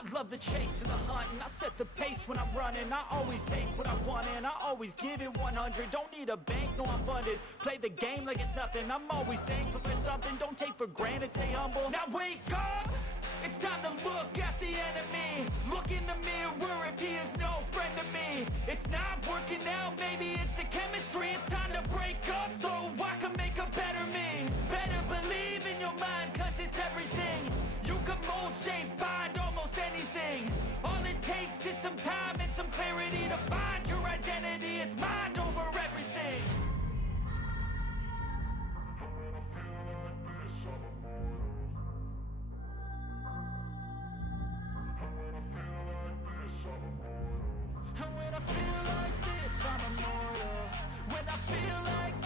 I love the chase and the hunt, and I set the pace when I'm running. I always take what I want and I always give it 100. Don't need a bank, no I'm funded. Play the game like it's nothing. I'm always thankful for something. Don't take for granted, stay humble. Now wake up! It's time to look at the enemy. Look in the mirror if he is no friend to me. It's not working out, maybe it's the chemistry. It's time to break up so I can make a better me. Better believe in your mind, cause it's everything. You can mold, shape, find almost anything. All it takes is some time and some clarity to find your identity. It's mind over everything. And when I feel like this, I'm immortal. When I feel like